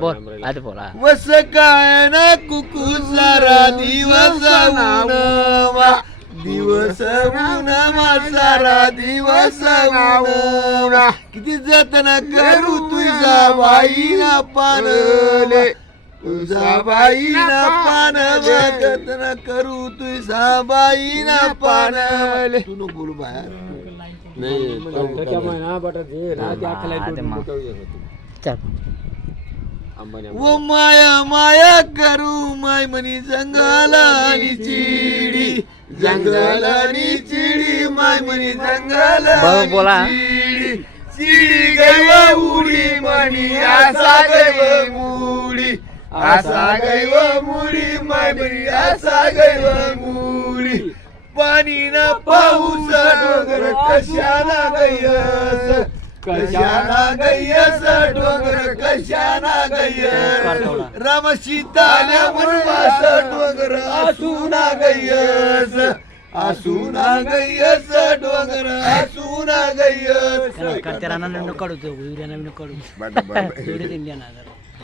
बोल आधी बोला वस काय ना कुकू सारा दिवस उन्हावा, दिवस उन्हावा सारा दिवस उन्हावा, किती जतन करू तुझा बाईना पानले, तुझा बाईना पानवा, जतन करू तुझा बाईना पानले. तू नको बोलू बाहेर नाही चल व माया माया करू माय म्हणी जंगलानी चिडी, जंगलानी चिडी माय म्हणी बरोबर बोला. जंगलानी चिडी गैव उडी म्हणी असा गैव मुडी, असा गैव मुडी माय म्हणी असा गैव मुडी, पाणी ना पाऊस डोंगर कशाला गयस, कशाला गयस डोंगर कशाला गयस, राम सीताल्या वनवास डोंगर असूना गयस, असूना गयस डोंगर असूना गयस. करते राहणार नको काढू तो, नको काढू.